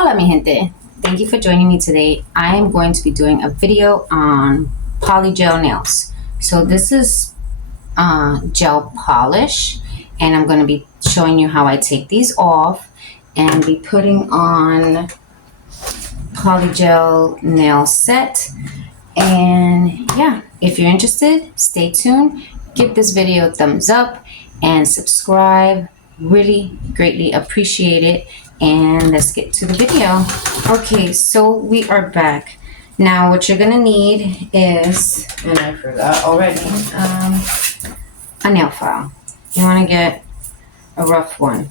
Hola mi gente, thank you for joining me today. I am going to be doing a video on Polygel nails. So this is gel polish, and I'm going to be showing you how I take these off and be putting on Polygel nail set. And yeah, if you're interested, stay tuned, give this video a thumbs up and subscribe. Really greatly appreciate it. And let's get to the video. Okay, so we are back. Now what you're gonna need is, and I forgot already, a nail file. You wanna get a rough one,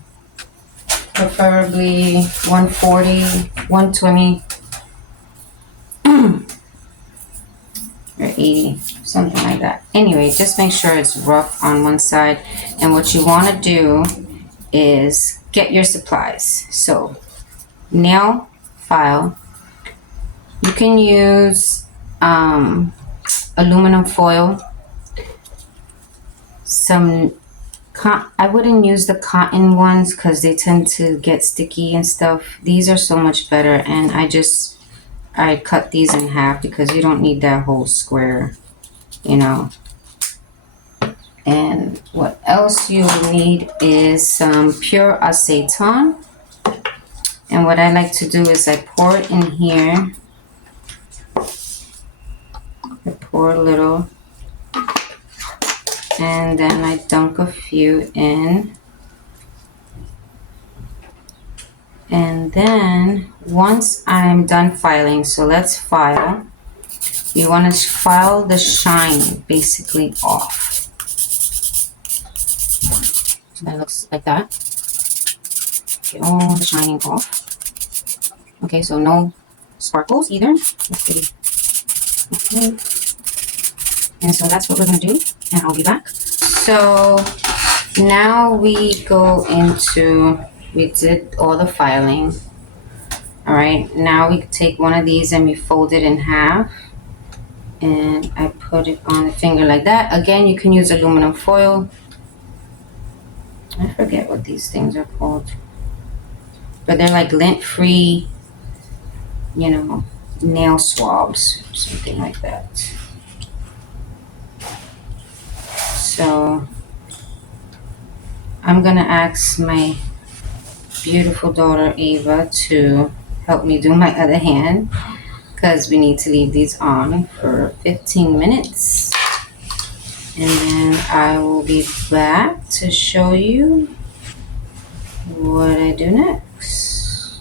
preferably 140, 120, or 80, something like that. Anyway, just make sure it's rough on one side. And what you wanna do is get your supplies. So nail file, you can use aluminum foil, I wouldn't use the cotton ones because they tend to get sticky and stuff. These are so much better, and I cut these in half because you don't need that whole square, you know. And what else you will need is some pure acetone. And what I like to do is I pour it in here. I pour a little. And then I dunk a few in. And then once I'm done filing, so let's file. You want to file the shine basically off. So that looks like that. Get all the shining off. Okay, so no sparkles either. Let's see. Okay. And so that's what we're going to do, and I'll be back. So now we go into, we did all the filing. All right, now we take one of these and we fold it in half. And I put it on the finger like that. Again, you can use aluminum foil. I forget what these things are called, but they're like lint-free, you know, nail swabs, something like that. So I'm gonna ask my beautiful daughter Ava to help me do my other hand because we need to leave these on for 15 minutes. And then I will be back to show you what I do next.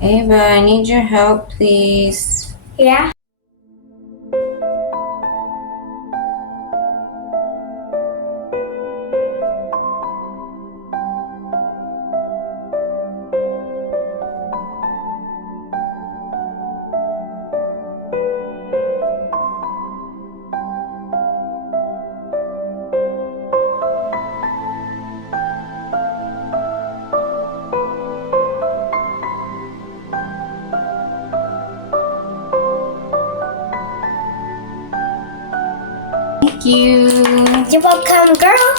Ava, I need your help, please. Yeah. Thank you. You're welcome, girl.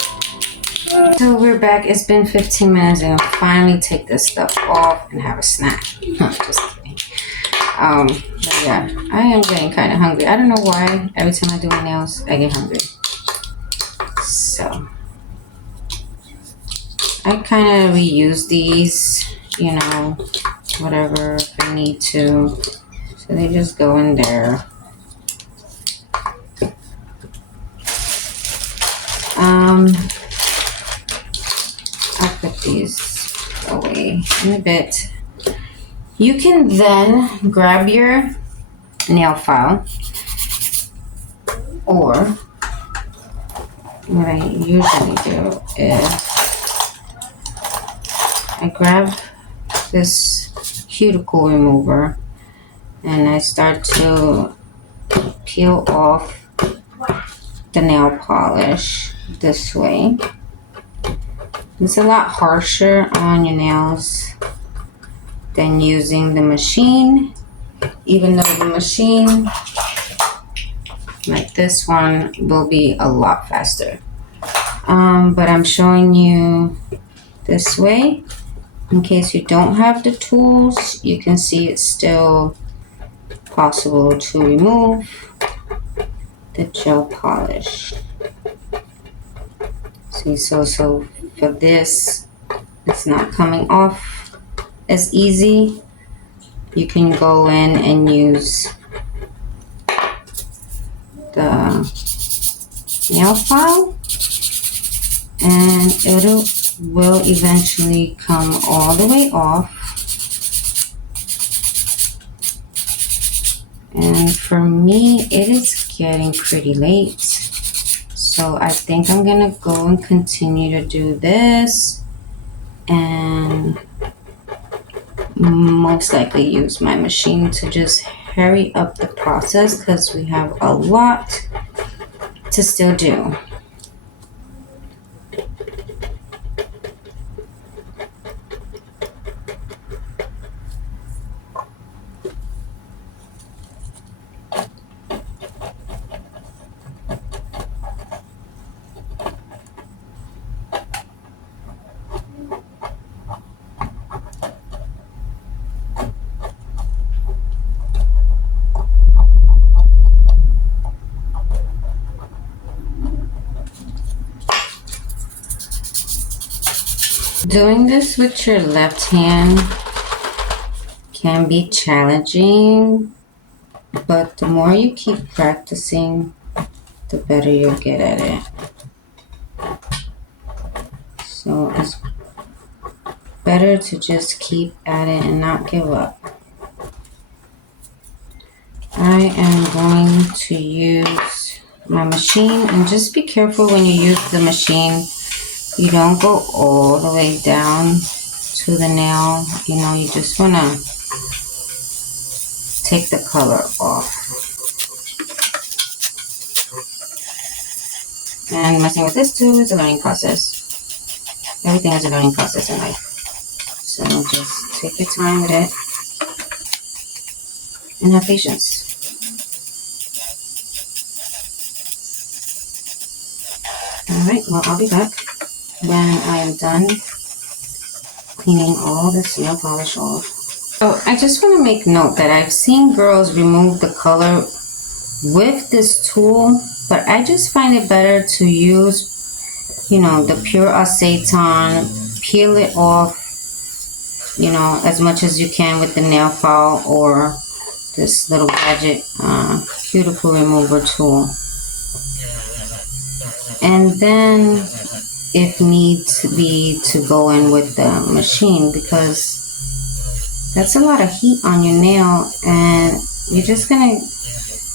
So we're back. It's been 15 minutes and I'll finally take this stuff off and have a snack. Just kidding. But yeah, I am getting kind of hungry. I don't know why. Every time I do my nails, I get hungry. So I kind of reuse these, you know, whatever if I need to. So they just go in there. I'll put these away in a bit. You can then grab your nail file, or what I usually do is I grab this cuticle remover and I start to peel off the nail polish this way. It's a lot harsher on your nails than using the machine, even though the machine like this one will be a lot faster. But I'm showing you this way. In case you don't have the tools, you can see it's still possible to remove the gel polish. See, so for this, it's not coming off as easy. You can go in and use the nail file, and it will eventually come all the way off. And for me, it is getting pretty late, so I think I'm gonna go and continue to do this and most likely use my machine to just hurry up the process because we have a lot to still do. Doing this with your left hand can be challenging, but the more you keep practicing, the better you'll get at it. So it's better to just keep at it and not give up. I am going to use my machine, and just be careful when you use the machine. You don't go all the way down to the nail. You know, you just want to take the color off. And messing with this too is a learning process. Everything is a learning process in life. So just take your time with it and have patience. Alright, well, I'll be back when I am done cleaning all this nail polish off. So I just want to make note that I've seen girls remove the color with this tool, but I just find it better to use, you know, the pure aceton, peel it off, you know, as much as you can with the nail file or this little gadget cuticle remover tool. And then if needs be to go in with the machine, because that's a lot of heat on your nail and you're just gonna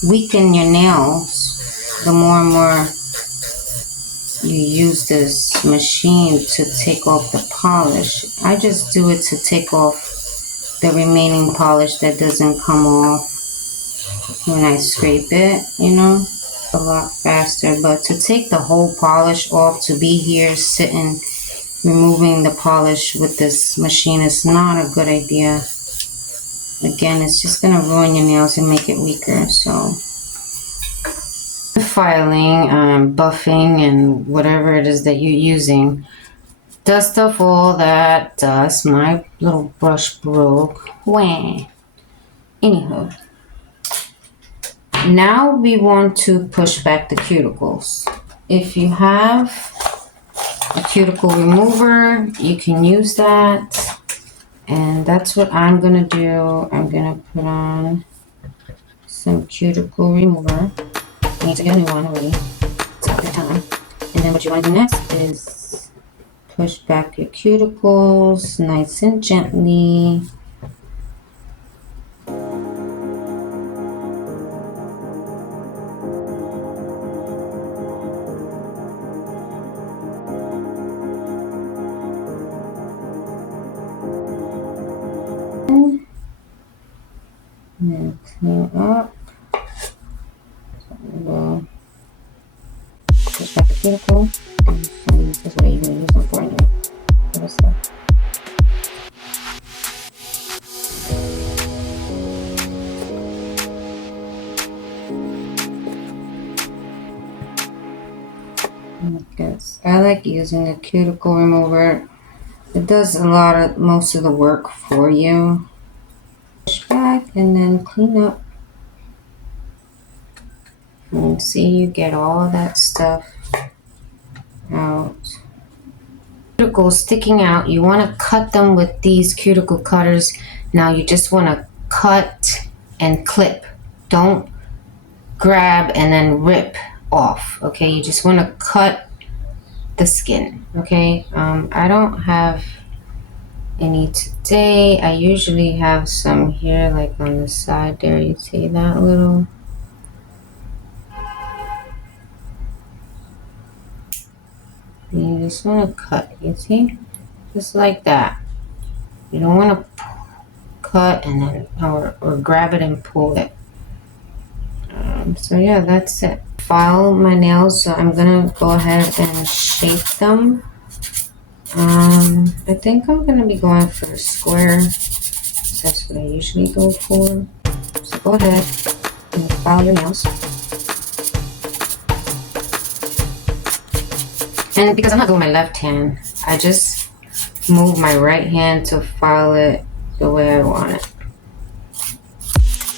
weaken your nails the more and more you use this machine to take off the polish. I just do it to take off the remaining polish that doesn't come off when I scrape it, you know, a lot faster. But to take the whole polish off, to be here sitting removing the polish with this machine is not a good idea. Again, it's just gonna ruin your nails and make it weaker. So filing, buffing, and whatever it is that you're using, dust off all that dust. My little brush broke. Wah. Anywho, now we want to push back the cuticles. If you have a cuticle remover, you can use that. And that's what I'm gonna do. I'm gonna put on some cuticle remover. I need to get a new one already. It's not good time. And then what you want to do next is push back your cuticles nice and gently. And clean up. So we'll push back the cuticle. And so this is what I usually use them for anyway. Other stuff. Because I like using a cuticle remover. It does most of the work for you. Push back and then clean up. And see, you get all that stuff out. Cuticles sticking out, you want to cut them with these cuticle cutters. Now you just want to cut and clip. Don't grab and then rip off. Okay, you just want to cut the skin. Okay, I don't have any today. I usually have some here, like on the side there. You see that little? You just want to cut, you see? Just like that. You don't want to cut and then, or grab it and pull it. So yeah, that's it. File my nails, so I'm gonna go ahead and shape them. I think I'm gonna be going for a square. That's what I usually go for. So go ahead and file your nails. And because I'm not doing my left hand, I just move my right hand to file it the way I want it.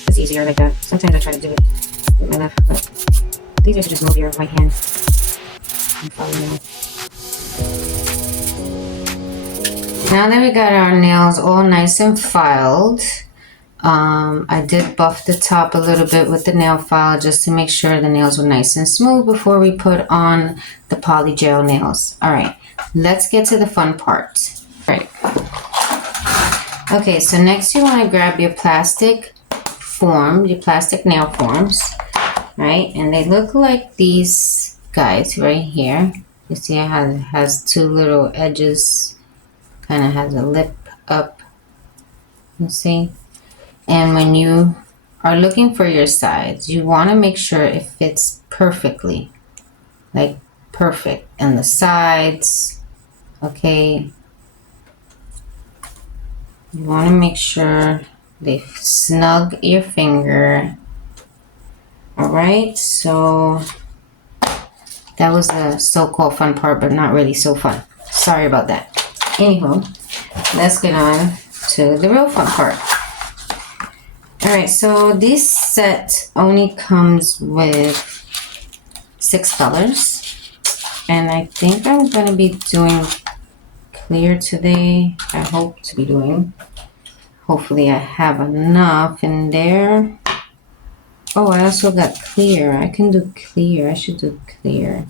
It's easier like that. Sometimes I try to do it with my left, but it's easier to just move your right hand and file your nails. Now that we got our nails all nice and filed, I did buff the top a little bit with the nail file just to make sure the nails were nice and smooth before we put on the Polygel nails. All right, let's get to the fun part. All right. Okay, so next you want to grab your plastic nail forms, right? And they look like these guys right here. You see it has two little edges, kind of has a lip up, you see? And when you are looking for your sides, you want to make sure it fits perfectly, like perfect. And the sides, okay, you want to make sure they snug your finger. All right, so that was the so-called fun part, but not really so fun. Sorry about that. Anywho, let's get on to the real fun part. All right, so this set only comes with 6 colors, and I think I'm gonna be doing clear today. I hope to be doing. Hopefully I have enough in there. Oh, I also got clear. I can do clear. I should do clear.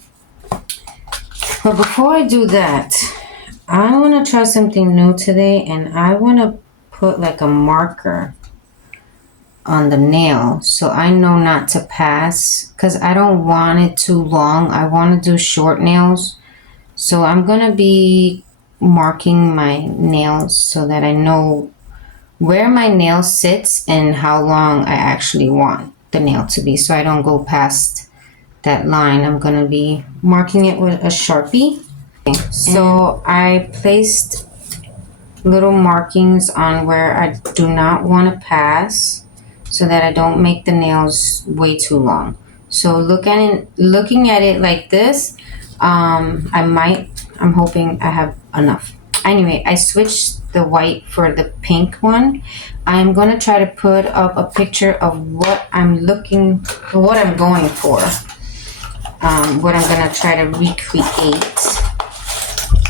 But before I do that, I want to try something new today, and I want to put like a marker on the nail so I know not to pass, because I don't want it too long. I want to do short nails, so I'm gonna be marking my nails so that I know where my nail sits and how long I actually want the nail to be, so I don't go past that line. I'm gonna be marking it with a Sharpie. Okay, so I placed little markings on where I do not want to pass, so that I don't make the nails way too long. So looking at it like this, I'm hoping I have enough. Anyway, I switched the white for the pink one. I'm gonna try to put up a picture of what I'm going for. What I'm gonna try to recreate.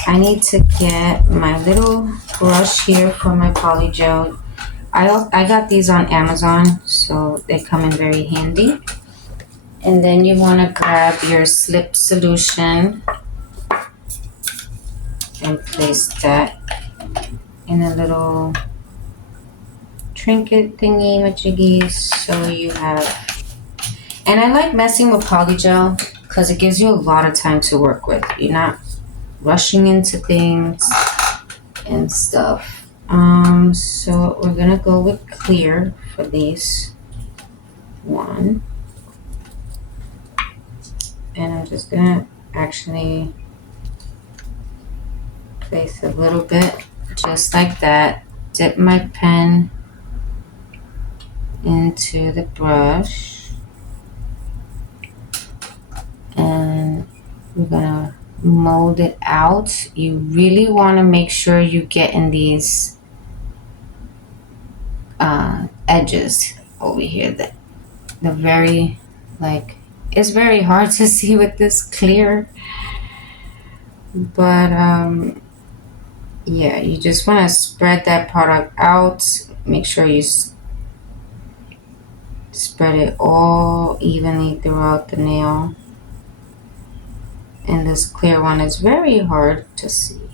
I need to get my little brush here for my Polygel. I got these on Amazon, so they come in very handy. And then you want to grab your slip solution and place that in a little trinket thingy majiggy. So you have, and I like messing with Polygel because it gives you a lot of time to work with. You're not rushing into things and stuff. So we're gonna go with clear for these one. And I'm just gonna actually place a little bit just like that. Dip my pen into the brush and We're gonna mold it out. You really want to make sure you get in these edges over here. The very, like, it's very hard to see with this clear, but yeah, you just want to spread that product out. Make sure you spread it all evenly throughout the nail. And this clear one is very hard to see.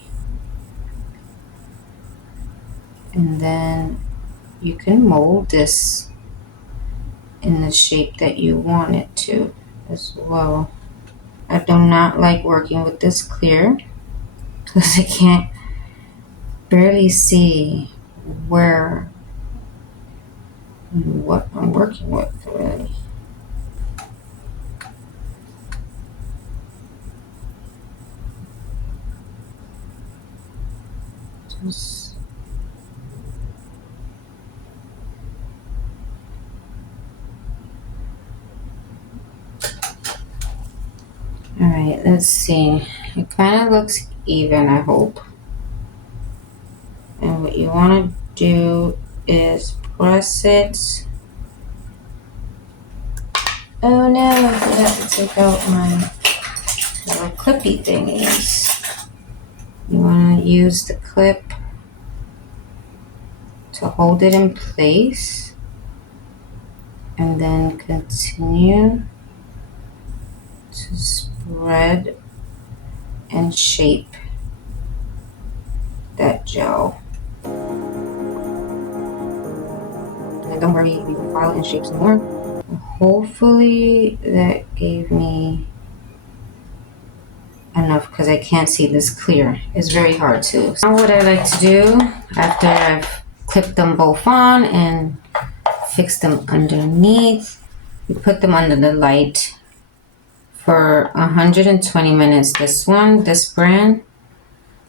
And then you can mold this in the shape that you want it to as well. I do not like working with this clear because I can't barely see where and what I'm working with really. Just all right, let's see. It kind of looks even, I hope. And what you want to do is press it. Oh no, I forgot to take out my little clippy thingies. You want to use the clip to hold it in place and then continue to spread and shape that gel. And don't worry, we will file and shape some more. Hopefully that gave me enough because I can't see this clear. It's very hard to. Now what I like to do after I've clipped them both on and fixed them underneath, you put them under the light for 120 minutes. This brand,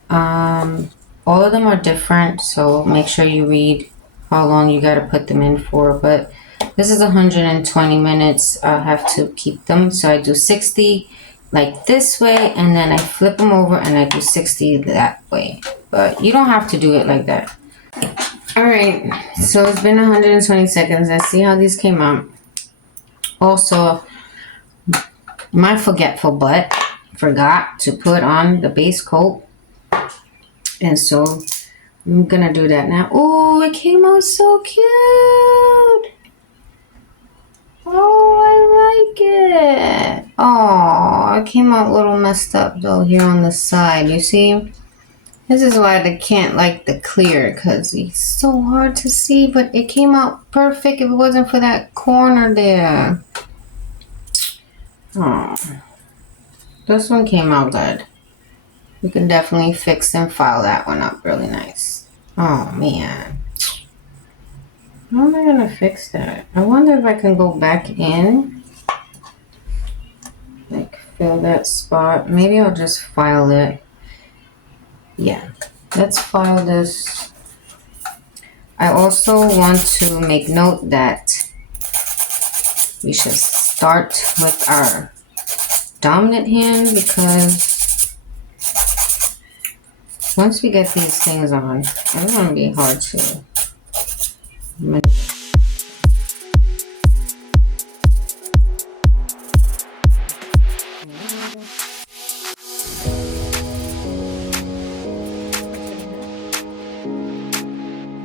all of them are different, so make sure you read how long you got to put them in for, but this is 120 minutes. I have to keep them, so I do 60 like this way, and then I flip them over and I do 60 that way, but you don't have to do it like that. All right, so it's been 120 seconds. Let's see how these came out. Also, my forgetful butt forgot to put on the base coat, and so I'm gonna do that now. Oh, it came out so cute. Oh, I like it. Oh, it came out a little messed up though here on the side. You see? This is why I can't like the clear, because it's so hard to see, but it came out perfect if it wasn't for that corner there. Oh, this one came out good. You can definitely fix and file that one up really nice. Oh man. How am I gonna fix that? I wonder if I can go back in, like fill that spot. Maybe I'll just file it. Yeah, let's file this. I also want to make note that we should start with our dominant hand, because once we get these things on, it's going to be hard to maneuver.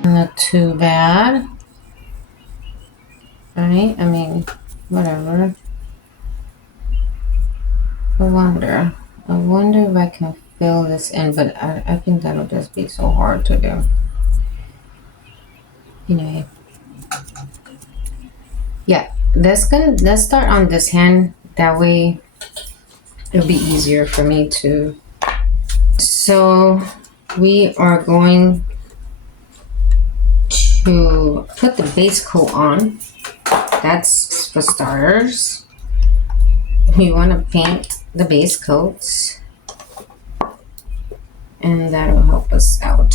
Not too bad, right? I mean, whatever. I wonder if I can fill this in, but I think that'll just be so hard to do. Anyway, yeah, let's start on this hand. That way, it'll be easier for me to. So we are going to put the base coat on. That's for starters. We want to paint the base coats, and that'll help us out.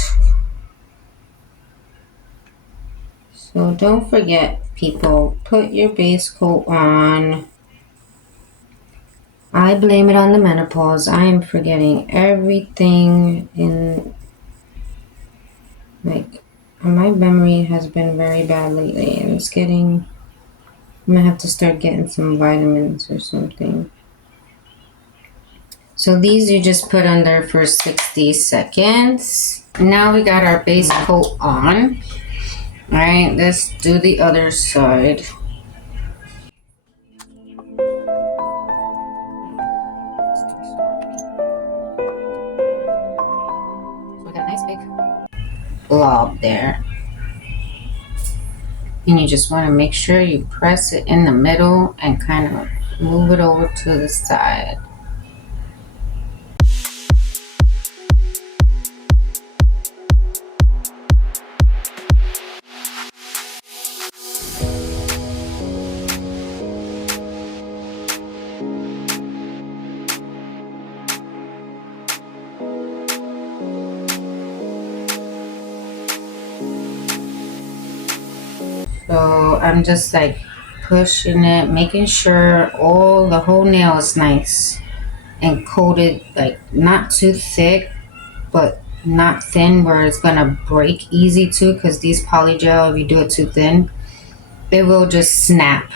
So don't forget, people, put your base coat on I blame it on the menopause. I am forgetting everything in, like, my memory has been very bad lately, and it's getting, I'm gonna have to start getting some vitamins or something. So these you just put under for 60 seconds. Now we got our base coat on. All right, let's do the other side. So we got a nice big blob there. And you just want to make sure you press it in the middle and kind of move it over to the side. So I'm just like pushing it, making sure the whole nail is nice and coated, like not too thick, but not thin where it's gonna break easy too, because these polygel, if you do it too thin, it will just snap.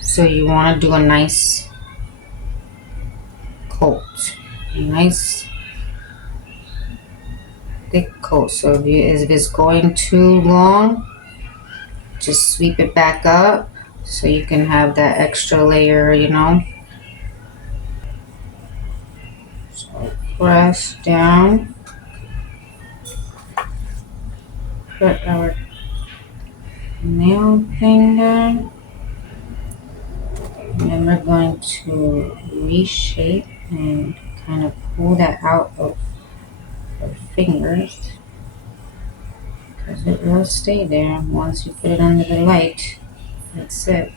So you want to do a nice coat, a nice thick coat. So if it's going too long, just sweep it back up so you can have that extra layer, you know. So press down, put our nail thing there, and then we're going to reshape and kind of pull that out of our fingers, because it will stay there once you put it under the light. That's it.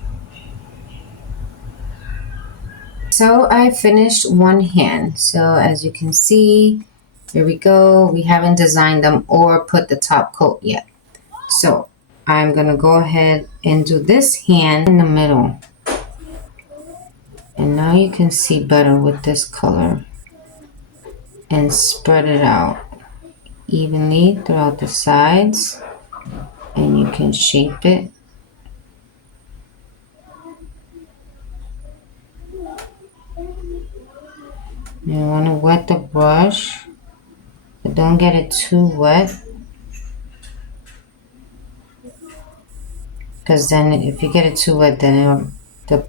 So I finished one hand. So as you can see, here we go. We haven't designed them or put the top coat yet. So I'm gonna go ahead and do this hand in the middle. And now you can see better with this color. And spread it out evenly throughout the sides. And you can shape it. You want to wet the brush, but don't get it too wet, because then if you get it too wet, then the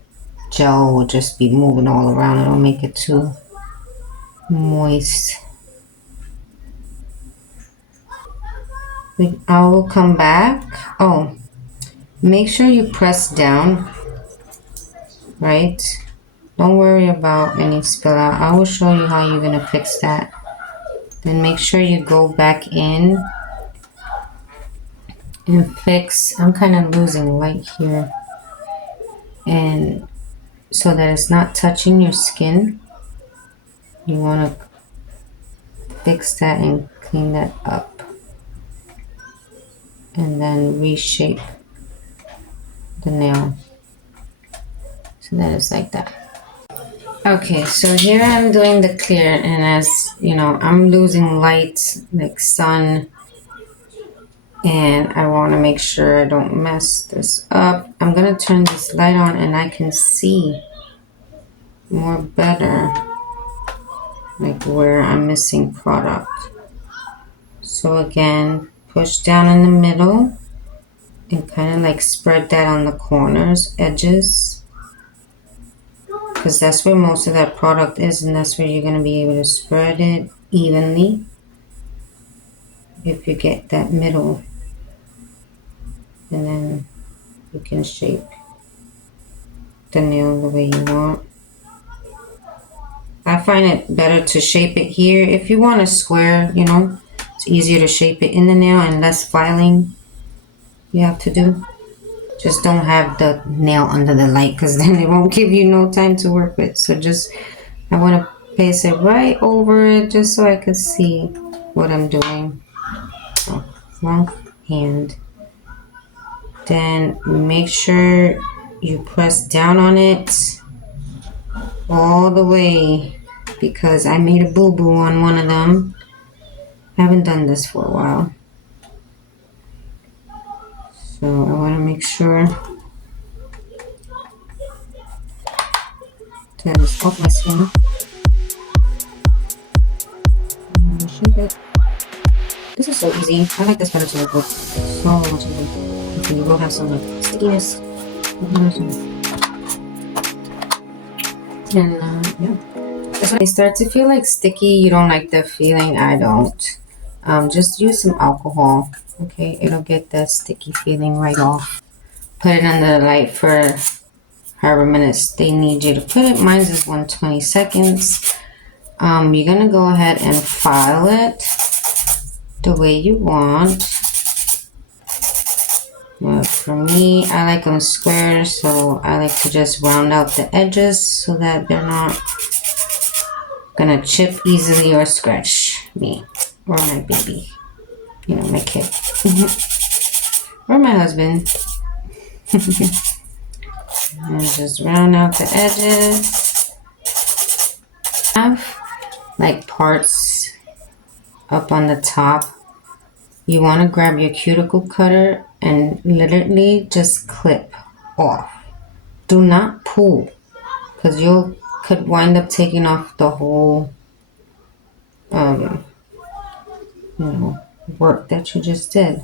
gel will just be moving all around. It'll make it too moist. I will come back. Oh, make sure you press down, right? Don't worry about any spill out. I will show you how you're gonna fix that. Then make sure you go back in and fix. I'm kind of losing light here, and so that it's not touching your skin, you want to fix that and clean that up, and then reshape the nail so that it's like that. Okay, so here I'm doing the clear, and as you know, I'm losing light like sun, and I want to make sure I don't mess this up. I'm gonna turn this light on and I can see more better, like where I'm missing product. So again, push down in the middle and kind of like spread that on the corners, edges, because that's where most of that product is, and that's where you're going to be able to spread it evenly if you get that middle, and then you can shape the nail the way you want. I find it better to shape it here. If you want a square, you know, it's easier to shape it in the nail and less filing you have to do. Just don't have the nail under the light, because then it won't give you no time to work with. So just, I want to place it right over it just so I can see what I'm doing. So, wrong hand. Then make sure you press down on it all the way because I made a boo-boo on one of them. I haven't done this for a while. So I want to make sure to just open my skin. Shape it. This is so easy. I like this better to work with. So much easier. Okay, you will have some like stickiness. And yeah. That's when they start to feel like sticky. You don't like the feeling. I don't. Just use some alcohol. Okay, it'll get that sticky feeling right off. Put it under the light for however minutes they need you to put it. Mine's is 120 seconds. You're gonna go ahead and file it the way you want. Well, for me, I like them square, so I like to just round out the edges so that they're not gonna chip easily or scratch me or my baby, you know, my kid or my husband. And just round out the edges. Have like parts up on the top. You want to grab your cuticle cutter and literally just clip off. Do not pull, because you could wind up taking off the whole work that you just did.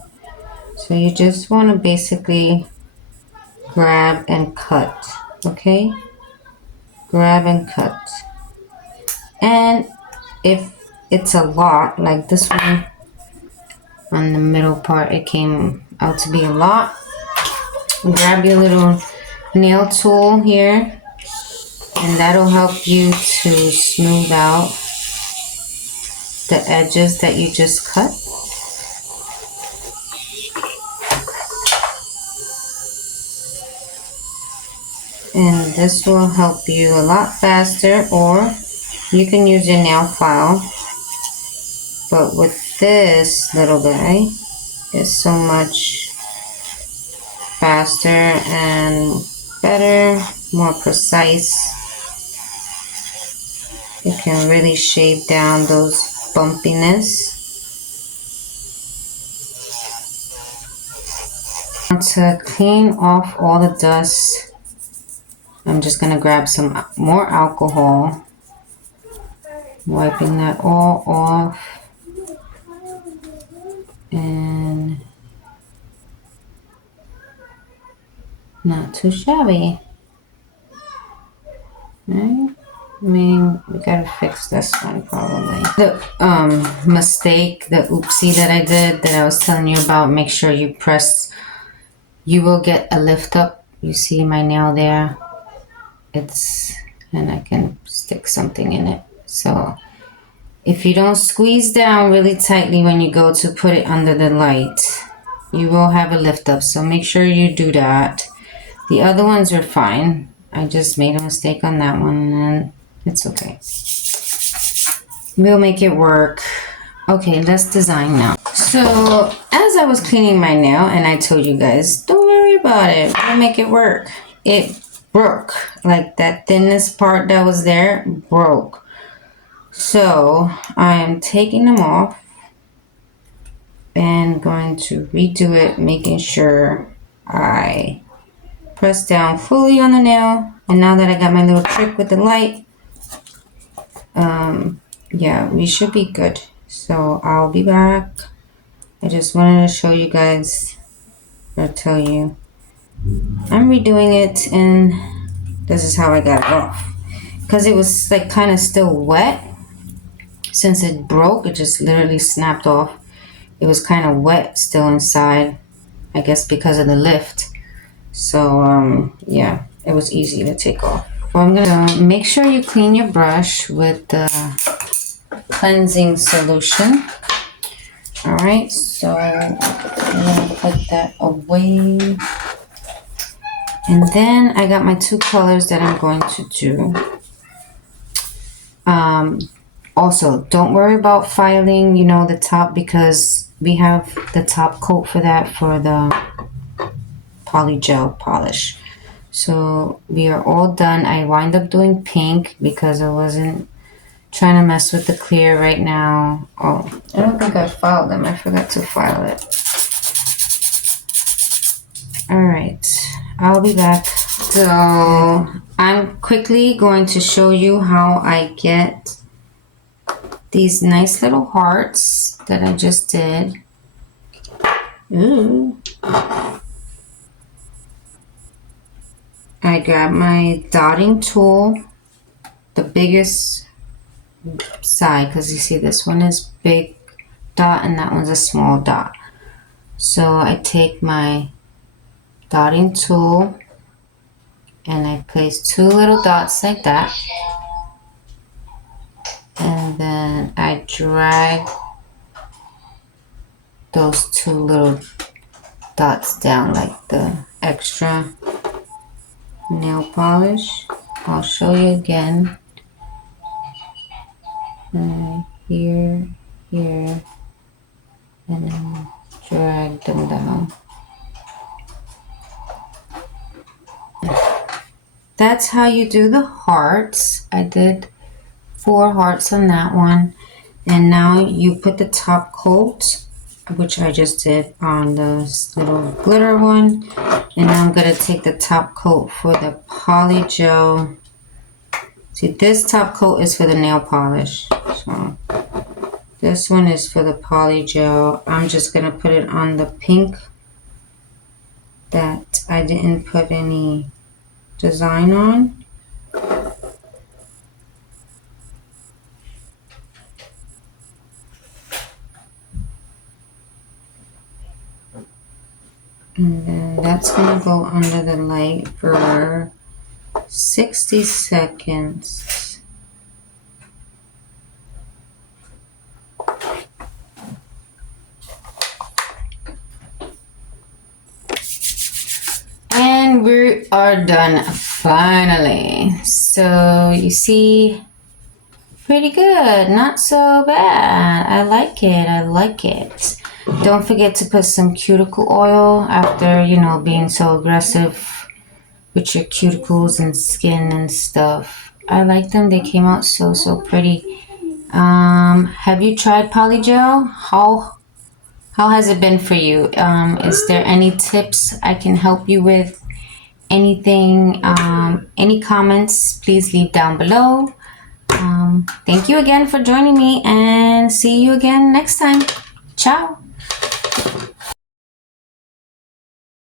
So you just want to basically grab and cut. Okay, grab and cut. And if it's a lot, like this one on the middle part, it came out to be a lot, grab your little nail tool here, and that'll help you to smooth out the edges that you just cut. And this will help you a lot faster, or you can use your nail file. But with this little guy, it's so much faster and better, more precise. It can really shave down those bumpiness. To clean off all the dust, I'm just going to grab some more alcohol, wiping that all off, and not too shabby. Right? I mean, we gotta fix this one probably. The mistake, the oopsie that I did that I was telling you about, make sure you press, you will get a lift up. You see my nail there? And I can stick something in it. So if you don't squeeze down really tightly when you go to put it under the light, you will have a lift up. So make sure you do that. The other ones are fine. I just made a mistake on that one, and it's okay. We'll make it work. Okay, let's design now. So as I was cleaning my nail, and I told you guys, don't worry about it. We'll make it work. It broke. Like that thinnest part that was there broke. So I'm taking them off and going to redo it, making sure I press down fully on the nail. And now that I got my little trick with the light, yeah, we should be good. So I'll be back. I just wanted to show you guys, or tell you, I'm redoing it, and this is how I got it off. Because it was like kind of still wet. Since it broke, it just literally snapped off. It was kind of wet still inside, I guess because of the lift. So yeah, it was easy to take off. So I'm gonna make sure you clean your brush with the cleansing solution. All right, so I'm gonna put that away. And then I got my two colors that I'm going to do. Also, don't worry about filing, you know, the top, because we have the top coat for that for the Polygel polish. So we are all done. I wind up doing pink because I wasn't trying to mess with the clear right now. Oh, I don't think I filed them. I forgot to file it. All right, I'll be back. So I'm quickly going to show you how I get these nice little hearts that I just did. Ooh. I grab my dotting tool, the biggest side, because you see this one is big dot and that one's a small dot. So I take my dotting tool and I place 2 little dots like that, and then I drag those 2 little dots down like the extra nail polish. I'll show you again. Here, here, and then drag them down. That's how you do the hearts. I did 4 hearts on that one. And now you put the top coat, which I just did on the little glitter one. And now I'm going to take the top coat for the Polygel. See, this top coat is for the nail polish. So this one is for the Polygel. I'm just going to put it on the pink that I didn't put any design on. And then that's going to go under the light for 60 seconds. And we are done finally. So you see, pretty good, not so bad. I like it, I like it. Don't forget to put some cuticle oil after, you know, being so aggressive with your cuticles and skin and stuff. I like them, they came out so pretty. Have you tried Polygel? How has it been for you? Is there any tips I can help you with? Anything, any comments, please leave down below. Thank you again for joining me and see you again next time. Ciao.